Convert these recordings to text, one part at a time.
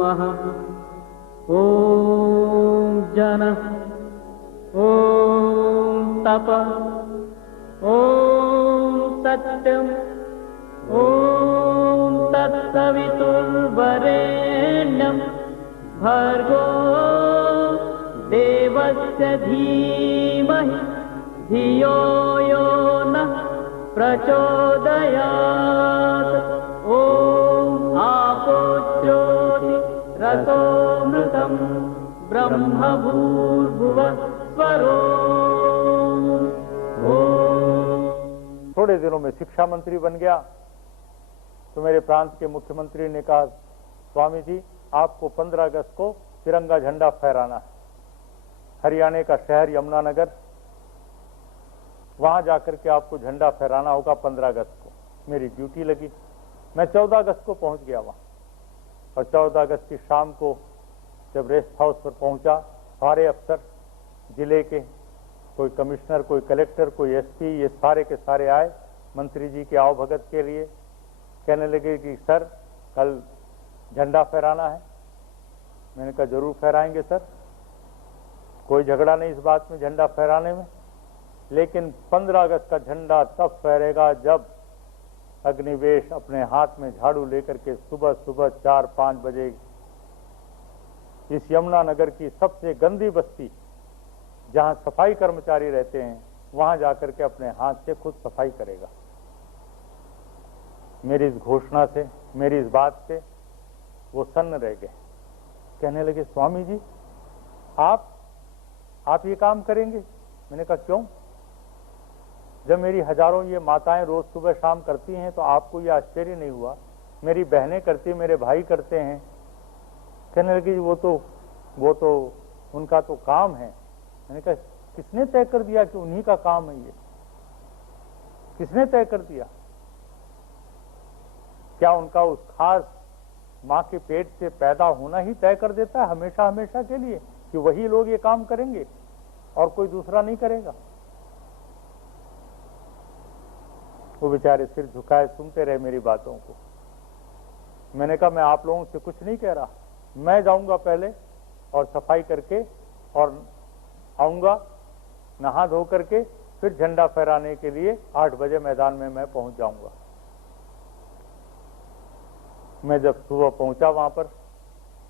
कुर्मः। ॐ जन, ॐ तप, ॐ सत्यम, ॐ तत्सवितुर्वरेण्यं भर्गो देवस्य धीमहि धियो यो नः प्रचोदयात्। ॐ आपो ज्योतिरसोऽमृतं ब्रह्म भूर्भुवः स्वरोम्। थोड़े दिनों में शिक्षा मंत्री बन गया तो मेरे प्रांत के मुख्यमंत्री ने कहा, स्वामी जी आपको 15 अगस्त को तिरंगा झंडा फहराना है। हरियाणा का शहर यमुनानगर, वहां जाकर के आपको झंडा फहराना होगा 15 अगस्त को। मेरी ड्यूटी लगी, मैं 14 अगस्त को पहुंच गया वहां। और 14 अगस्त की शाम को जब रेस्ट हाउस पर पहुंचा, सारे अफसर जिले के, कोई कमिश्नर, कोई कलेक्टर, कोई एसपी, ये सारे के सारे आए मंत्री जी के आवभगत के लिए। कहने लगे कि सर कल झंडा फहराना है। मैंने कहा जरूर फहराएंगे सर, कोई झगड़ा नहीं इस बात में, झंडा फहराने में। लेकिन 15 अगस्त का झंडा तब फहरेगा जब अग्निवेश अपने हाथ में झाड़ू लेकर के सुबह सुबह 4-5 बजे इस यमुनानगर की सबसे गंदी बस्ती, जहां सफाई कर्मचारी रहते हैं, वहां जाकर के अपने हाथ से खुद सफाई करेगा। मेरी इस घोषणा से, मेरी इस बात से वो सन्न रह गए। कहने लगे स्वामी जी आप ये काम करेंगे? मैंने कहा क्यों? जब मेरी हजारों ये माताएं रोज सुबह शाम करती हैं तो आपको ये आश्चर्य नहीं हुआ? मेरी बहनें करती, मेरे भाई करते हैं। कहने लगे वो तो उनका तो काम है। मैंने कहा किसने तय कर दिया कि उन्हीं का काम है ये? किसने तय कर दिया? क्या उनका उस खास मां के पेट से पैदा होना ही तय कर देता है हमेशा हमेशा के लिए कि वही लोग ये काम करेंगे और कोई दूसरा नहीं करेगा? वो बेचारे सिर झुकाए सुनते रहे मेरी बातों को। मैंने कहा मैं आप लोगों से कुछ नहीं कह रहा, मैं जाऊंगा पहले और सफाई करके और आऊंगा नहा धो करके, फिर झंडा फहराने के लिए 8 बजे मैदान में मैं पहुंच जाऊंगा। मैं जब सुबह पहुंचा वहां पर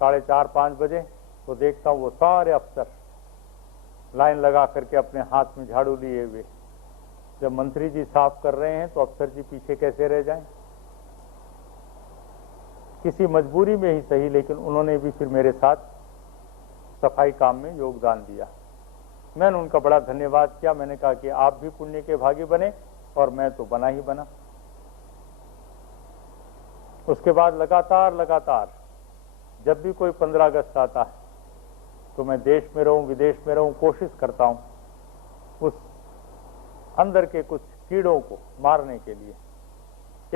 4:30-5 बजे तो देखता हूं वो सारे अफसर लाइन लगा करके अपने हाथ में झाड़ू लिए हुए। जब मंत्री जी साफ कर रहे हैं तो अफसर जी पीछे कैसे रह जाएं? किसी मजबूरी में ही सही, लेकिन उन्होंने भी फिर मेरे साथ सफाई काम में योगदान दिया। मैंने उनका बड़ा धन्यवाद किया। मैंने कहा कि आप भी पुण्य के भागी बने और मैं तो बना ही बना। उसके बाद लगातार जब भी कोई 15 अगस्त आता है तो मैं देश में रहूं, विदेश में रहूं, कोशिश करता हूं उस अंदर के कुछ कीड़ों को मारने के लिए,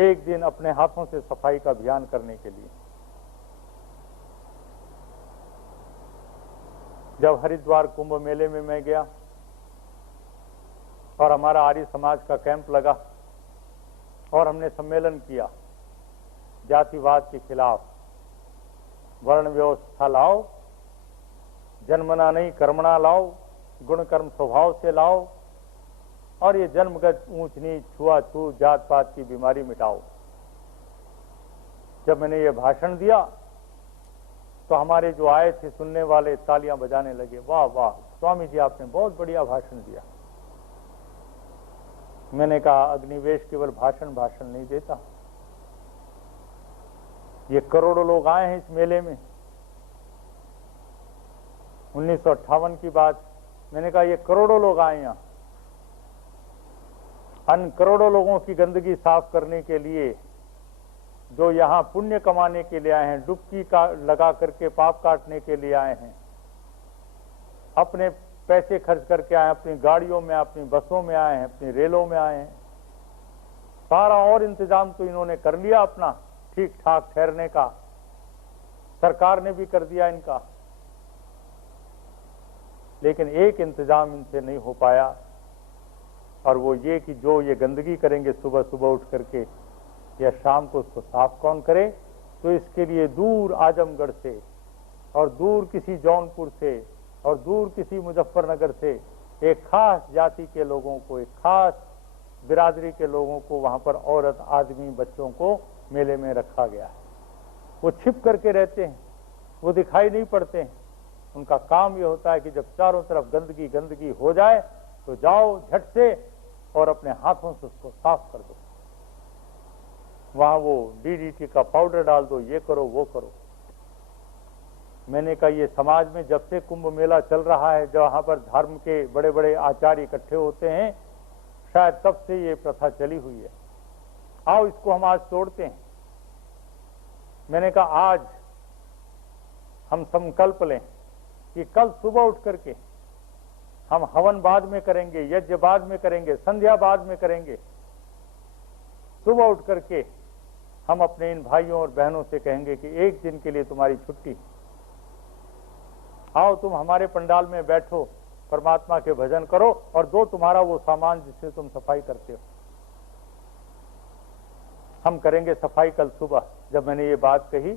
एक दिन अपने हाथों से सफाई का अभियान करने के लिए। जब हरिद्वार कुंभ मेले में मैं गया और हमारा आर्य समाज का कैंप लगा और हमने सम्मेलन किया, जातिवाद के खिलाफ, वर्ण व्यवस्था लाओ, जन्मना नहीं कर्मणा लाओ, गुण कर्म स्वभाव से लाओ, और ये जन्मगत ऊंच नीच छुआछूत जात पात की बीमारी मिटाओ। जब मैंने ये भाषण दिया तो हमारे जो आए थे सुनने वाले तालियां बजाने लगे, वाह वाह स्वामी जी आपने बहुत बढ़िया भाषण दिया। मैंने कहा अग्निवेश केवल भाषण नहीं देता, ये करोड़ों लोग आए हैं इस मेले में। 1958 की बात, मैंने कहा ये करोड़ों लोग आए यहाँ, अन करोड़ों लोगों की गंदगी साफ करने के लिए, जो यहाँ पुण्य कमाने के लिए आए हैं, डुबकी का लगा करके पाप काटने के लिए आए हैं, अपने पैसे खर्च करके आए हैं, अपनी गाड़ियों में, अपनी बसों में आए हैं, अपनी रेलों में आए हैं। सारा और इंतजाम तो इन्होंने कर लिया अपना ठीक ठाक ठहरने का, सरकार ने भी कर दिया इनका, लेकिन एक इंतजाम इनसे नहीं हो पाया, और वो ये कि जो ये गंदगी करेंगे सुबह सुबह उठ करके या शाम को उसको साफ कौन करे? तो इसके लिए दूर आजमगढ़ से और दूर किसी जौनपुर से और दूर किसी मुजफ्फरनगर से एक खास जाति के लोगों को, एक खास बिरादरी के लोगों को वहां पर औरत, आदमी, बच्चों को मेले में रखा गया है। वो छिप करके रहते हैं, वो दिखाई नहीं पड़ते हैं। उनका काम ये होता है कि जब चारों तरफ गंदगी गंदगी हो जाए तो जाओ झट से और अपने हाथों से उसको साफ कर दो। वहां वो डीडीटी का पाउडर डाल दो, ये करो वो करो। मैंने कहा ये समाज में जब से कुंभ मेला चल रहा है, जहां पर धर्म के बड़े बड़े आचार्य इकट्ठे होते हैं, शायद तब से ये प्रथा चली हुई है। आओ इसको हम आज तोड़ते हैं। मैंने कहा आज हम संकल्प लें कि कल सुबह उठ करके हम हवन बाद में करेंगे, यज्ञ बाद में करेंगे, संध्या बाद में करेंगे। सुबह उठ करके हम अपने इन भाइयों और बहनों से कहेंगे कि एक दिन के लिए तुम्हारी छुट्टी, आओ तुम हमारे पंडाल में बैठो, परमात्मा के भजन करो और दो तुम्हारा वो सामान जिससे तुम सफाई करते हो। हम करेंगे सफाई कल सुबह। जब मैंने ये बात कही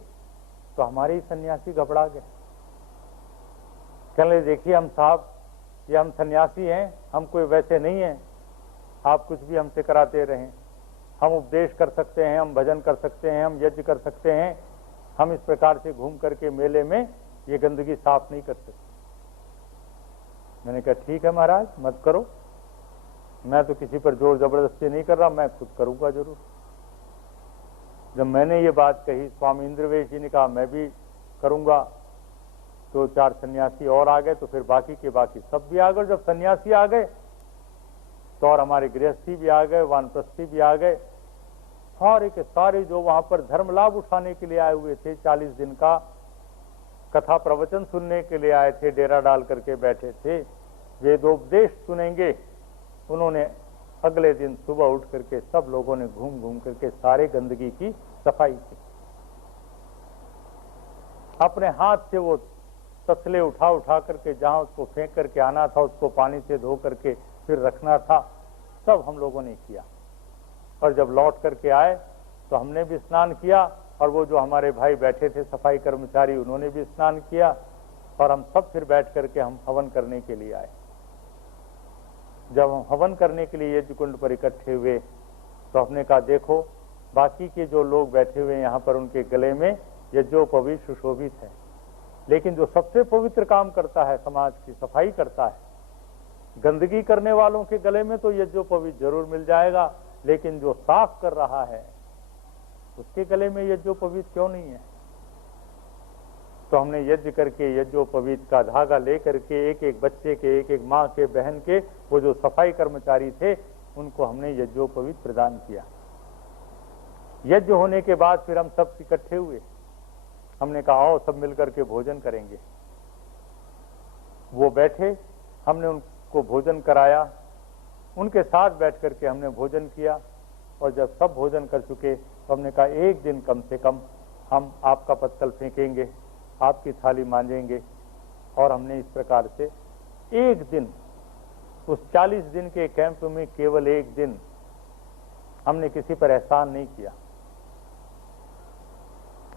तो हमारे ही सन्यासी घबरा गए। कहने देखिए हम साहब, ये हम सन्यासी हैं, हम कोई वैसे नहीं हैं, आप कुछ भी हमसे कराते रहें। हम उपदेश कर सकते हैं, हम भजन कर सकते हैं, हम यज्ञ कर सकते हैं, हम इस प्रकार से घूम करके मेले में ये गंदगी साफ नहीं कर सकते। मैंने कहा ठीक है महाराज, मत करो, मैं तो किसी पर जोर जबरदस्ती नहीं कर रहा, मैं खुद करूंगा जरूर। जब मैंने ये बात कही, स्वामी इंद्रवेश जी ने कहा मैं भी करूंगा। तो चार सन्यासी और आ गए, तो फिर बाकी के बाकी सब भी आ गए। जब सन्यासी आ गए तो और हमारे गृहस्थी भी आ गए, वानप्रस्थी भी आ गए, सारे के सारे जो वहां पर धर्म लाभ उठाने के लिए आए हुए थे, 40 दिन का कथा प्रवचन सुनने के लिए आए थे, डेरा डाल करके बैठे थे, वेदोपदेश सुनेंगे, उन्होंने अगले दिन सुबह उठ करके सब लोगों ने घूम घूम करके सारे गंदगी की सफाई की। अपने हाथ से वो तसले उठा उठा करके जहां उसको फेंक करके आना था, उसको पानी से धो करके फिर रखना था, सब हम लोगों ने किया। और जब लौट करके आए तो हमने भी स्नान किया, और वो जो हमारे भाई बैठे थे सफाई कर्मचारी, उन्होंने भी स्नान किया, और हम सब फिर बैठ करके हम हवन करने के लिए आए। जब हम हवन करने के लिए यज्ञ कुंड पर इकट्ठे हुए तो हमने कहा देखो बाकी के जो लोग बैठे हुए हैं यहाँ पर, उनके गले में यज्ञोपवीत सुशोभित है, लेकिन जो सबसे पवित्र काम करता है, समाज की सफाई करता है, गंदगी करने वालों के गले में तो यज्ञोपवीत जरूर मिल जाएगा, लेकिन जो साफ कर रहा है उसके गले में यज्ञोपवीत क्यों नहीं है? तो हमने यज्ञ करके यज्ञोपवीत का धागा लेकर के एक एक बच्चे के, एक एक माँ के, बहन के, वो जो सफाई कर्मचारी थे, उनको हमने यज्ञोपवीत प्रदान किया। यज्ञ होने के बाद फिर हम सब इकट्ठे हुए। हमने कहा आओ सब मिलकर के भोजन करेंगे। वो बैठे, हमने उनको भोजन कराया, उनके साथ बैठ करके हमने भोजन किया। और जब सब भोजन कर चुके तो हमने कहा एक दिन कम से कम हम आपका पत्तल फेंकेंगे, आपकी थाली मांजेंगे। और हमने इस प्रकार से एक दिन, उस 40 दिन के कैंप में केवल एक दिन हमने किसी पर एहसान नहीं किया,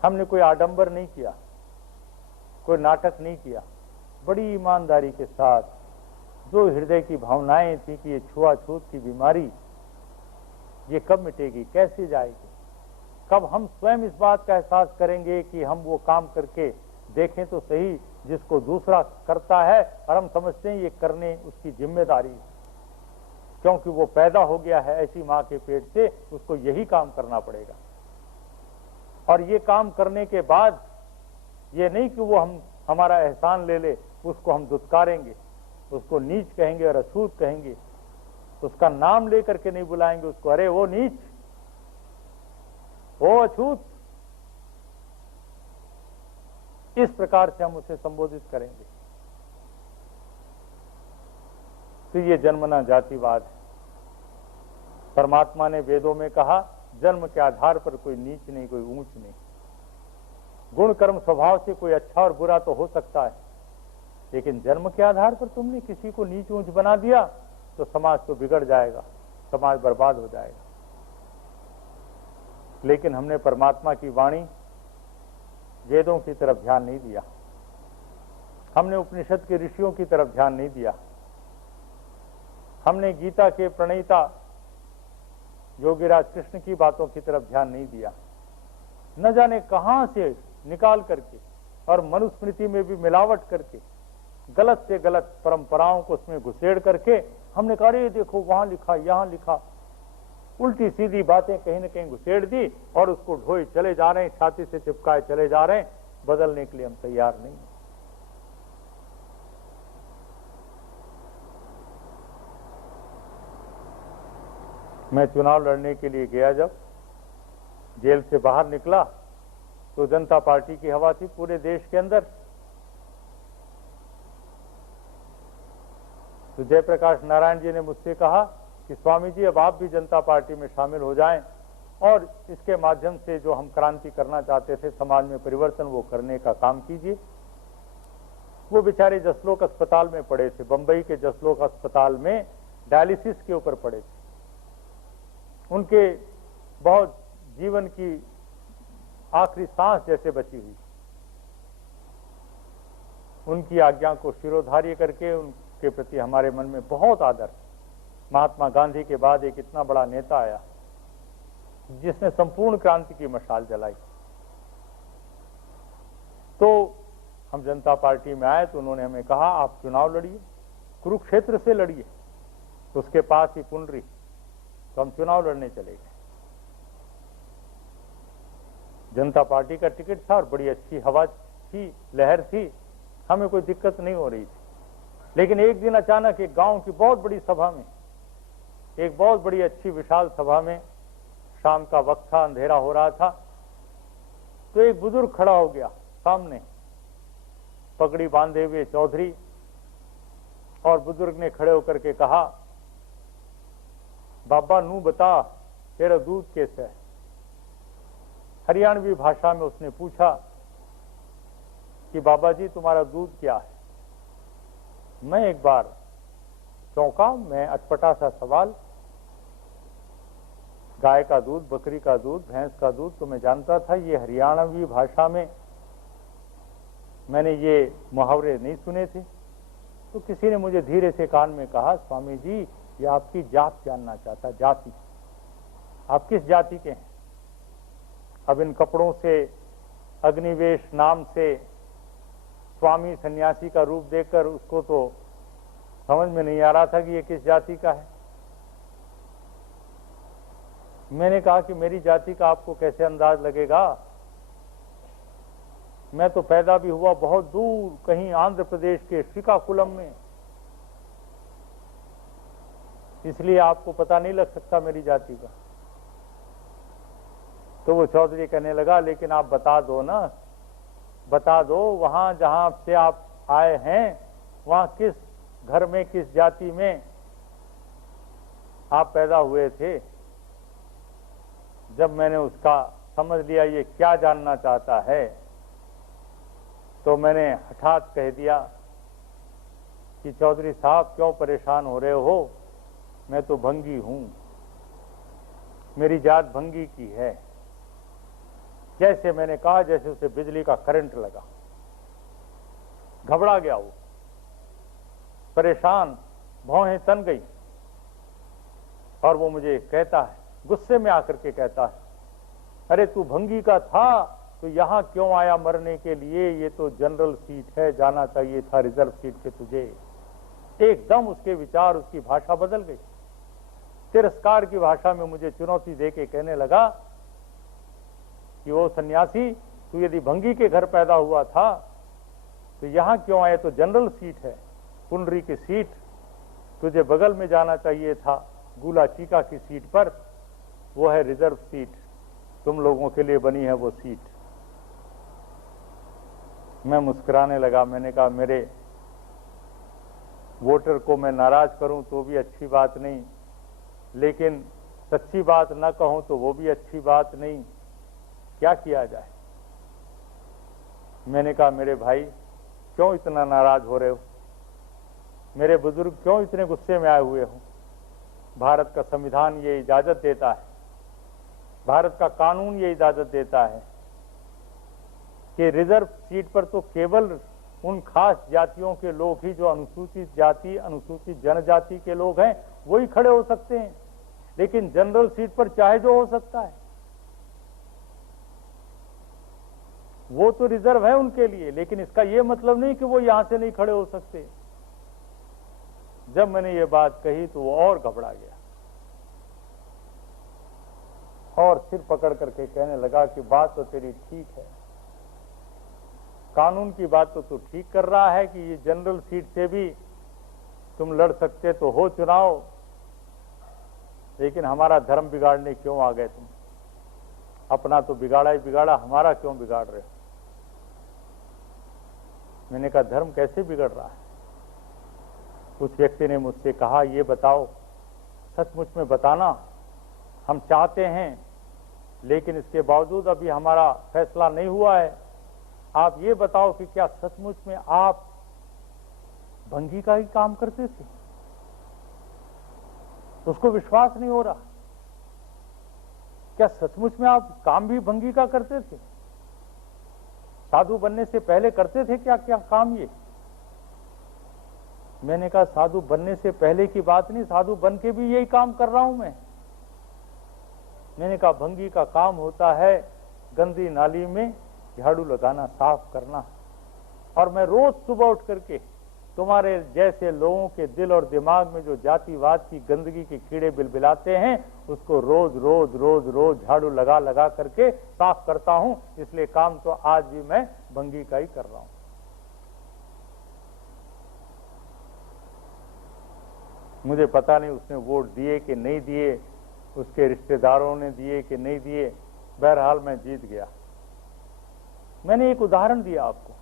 हमने कोई आडंबर नहीं किया, कोई नाटक नहीं किया। बड़ी ईमानदारी के साथ जो हृदय की भावनाएं थी कि ये छुआछूत की बीमारी ये कब मिटेगी, कैसे जाएगी, कब हम स्वयं इस बात का एहसास करेंगे कि हम वो काम करके देखें तो सही जिसको दूसरा करता है और हम समझते हैं ये करने उसकी जिम्मेदारी है, क्योंकि वो पैदा हो गया है ऐसी माँ के पेट से, उसको यही काम करना पड़ेगा। और ये काम करने के बाद ये नहीं कि वो हमारा एहसान ले ले, उसको हम दुत्कारेंगे, उसको नीच कहेंगे और अछूत कहेंगे, उसका नाम लेकर के नहीं बुलाएंगे उसको, अरे वो नीच, वो अछूत, इस प्रकार से हम उसे संबोधित करेंगे। तो ये जन्मना जातिवाद है। परमात्मा ने वेदों में कहा जन्म के आधार पर कोई नीच नहीं, कोई ऊंच नहीं। गुण कर्म स्वभाव से कोई अच्छा और बुरा तो हो सकता है, लेकिन जन्म के आधार पर तुमने किसी को नीच ऊंच बना दिया तो समाज तो बिगड़ जाएगा, समाज बर्बाद हो जाएगा। लेकिन हमने परमात्मा की वाणी वेदों की तरफ ध्यान नहीं दिया, हमने उपनिषद के ऋषियों की तरफ ध्यान नहीं दिया, हमने गीता के प्रणेता योगीराज कृष्ण की बातों की तरफ ध्यान नहीं दिया। न जाने कहां से निकाल करके और मनुस्मृति में भी मिलावट करके गलत से गलत परंपराओं को उसमें घुसेड़ करके हमने कहा अरे देखो वहां लिखा यहां लिखा, उल्टी सीधी बातें कहीं न कहीं घुसेड़ दी और उसको ढोए चले जा रहे हैं, छाती से चिपकाए चले जा रहे हैं। बदलने के लिए हम तैयार नहीं। मैं चुनाव लड़ने के लिए गया, जब जेल से बाहर निकला तो जनता पार्टी की हवा थी पूरे देश के अंदर। तो जयप्रकाश नारायण जी ने मुझसे कहा कि स्वामी जी अब आप भी जनता पार्टी में शामिल हो जाएं और इसके माध्यम से जो हम क्रांति करना चाहते थे, समाज में परिवर्तन, वो करने का काम कीजिए। वो बेचारे जसलोक अस्पताल में पड़े थे, बंबई के जसलोक अस्पताल में डायलिसिस के ऊपर पड़े थे। उनके बहुत जीवन की आखिरी सांस जैसे बची हुई, उनकी आज्ञा को शिरोधार्य करके उनके प्रति हमारे मन में बहुत आदर। महात्मा गांधी के बाद एक इतना बड़ा नेता आया जिसने संपूर्ण क्रांति की मशाल जलाई। तो हम जनता पार्टी में आए तो उन्होंने हमें कहा आप चुनाव लड़िए, कुरुक्षेत्र से लड़िए, तो उसके पास ही पुनरी। तो हम चुनाव लड़ने चले गए। जनता पार्टी का टिकट था और बड़ी अच्छी हवा थी, लहर थी, हमें कोई दिक्कत नहीं हो रही थी। लेकिन एक दिन अचानक एक गांव की बहुत बड़ी सभा में, एक बहुत बड़ी अच्छी विशाल सभा में, शाम का वक्त था, अंधेरा हो रहा था, तो एक बुजुर्ग खड़ा हो गया सामने, पगड़ी बांधे हुए चौधरी, और बुजुर्ग ने खड़े होकर के कहा बाबा नू बता तेरा दूध कैसा है। हरियाणवी भाषा में उसने पूछा कि बाबा जी तुम्हारा दूध क्या है। मैं एक बार चौंका, मैं अटपटा सा सवाल, गाय का दूध, बकरी का दूध, भैंस का दूध तो मैं जानता था, ये हरियाणवी भाषा में मैंने ये मुहावरे नहीं सुने थे। तो किसी ने मुझे धीरे से कान में कहा स्वामी जी ये आपकी जात जानना चाहता, जाति, आप किस जाति के हैं। अब इन कपड़ों से, अग्निवेश नाम से स्वामी सन्यासी का रूप देखकर उसको तो समझ में नहीं आ रहा था कि ये किस जाति का है। मैंने कहा कि मेरी जाति का आपको कैसे अंदाज लगेगा, मैं तो पैदा भी हुआ बहुत दूर, कहीं आंध्र प्रदेश के श्रीकाकुलम में, इसलिए आपको पता नहीं लग सकता मेरी जाति का। तो वो चौधरी कहने लगा लेकिन आप बता दो ना, बता दो वहां जहां से आप आए हैं वहां किस घर में, किस जाति में आप पैदा हुए थे। जब मैंने उसका समझ लिया ये क्या जानना चाहता है, तो मैंने हठात कह दिया कि चौधरी साहब क्यों परेशान हो रहे हो, मैं तो भंगी हूं, मेरी जात भंगी की है। जैसे मैंने कहा जैसे उसे बिजली का करंट लगा, घबरा गया वो, परेशान, भौहें तन गई। और वो मुझे कहता है, गुस्से में आकर के कहता है, अरे तू भंगी का था तो यहां क्यों आया मरने के लिए, ये तो जनरल सीट है, जाना चाहिए था रिजर्व सीट पे तुझे। एकदम उसके विचार, उसकी भाषा बदल गई। तिरस्कार की भाषा में मुझे चुनौती देके कहने लगा कि वो सन्यासी तू यदि भंगी के घर पैदा हुआ था तो यहां क्यों आए, तो जनरल सीट है, पुनरी की सीट, तुझे बगल में जाना चाहिए था गुला चीका की सीट पर, वो है रिजर्व सीट, तुम लोगों के लिए बनी है वो सीट। मैं मुस्कुराने लगा, मैंने कहा मेरे वोटर को मैं नाराज करूं तो भी अच्छी बात नहीं, लेकिन सच्ची बात ना कहूं तो वो भी अच्छी बात नहीं, क्या किया जाए। मैंने कहा मेरे भाई क्यों इतना नाराज हो रहे हो, मेरे बुजुर्ग क्यों इतने गुस्से में आए हुए हो। भारत का संविधान ये इजाजत देता है, भारत का कानून ये इजाजत देता है कि रिजर्व सीट पर तो केवल उन खास जातियों के लोग ही, जो अनुसूचित जाति, अनुसूचित जनजाति के लोग हैं, वही खड़े हो सकते हैं, लेकिन जनरल सीट पर चाहे जो हो सकता है। वो तो रिजर्व है उनके लिए, लेकिन इसका ये मतलब नहीं कि वो यहां से नहीं खड़े हो सकते। जब मैंने ये बात कही तो वो और घबरा गया और सिर पकड़ करके कहने लगा कि बात तो तेरी ठीक है, कानून की बात तो तू ठीक कर रहा है कि ये जनरल सीट से भी तुम लड़ सकते तो हो चुनाव, लेकिन हमारा धर्म बिगाड़ने क्यों आ गए तुम? अपना तो बिगाड़ा ही बिगाड़ा, हमारा क्यों बिगाड़ रहे हो? मैंने कहा धर्म कैसे बिगड़ रहा है? उस व्यक्ति ने मुझसे कहा, ये बताओ, सचमुच में बताना, हम चाहते हैं लेकिन इसके बावजूद अभी हमारा फैसला नहीं हुआ है। आप ये बताओ कि क्या सचमुच में आप भंगी का ही काम करते थे? उसको विश्वास नहीं हो रहा। क्या सचमुच में आप काम भी भंगी का करते थे? साधु बनने से पहले करते थे क्या क्या काम ये? मैंने कहा साधु बनने से पहले की बात नहीं, साधु बन के भी यही काम कर रहा हूं मैं। मैंने कहा भंगी का काम होता है गंदी नाली में झाड़ू लगाना, साफ करना, और मैं रोज सुबह उठ करके तुम्हारे जैसे लोगों के दिल और दिमाग में जो जातिवाद की गंदगी के कीड़े बिलबिलाते हैं, उसको रोज रोज रोज रोज झाड़ू लगा लगा करके साफ करता हूं। इसलिए काम तो आज भी मैं भंगी का ही कर रहा हूं। मुझे पता नहीं उसने वोट दिए कि नहीं दिए, उसके रिश्तेदारों ने दिए कि नहीं दिए, बहरहाल मैं जीत गया। मैंने एक उदाहरण दिया आपको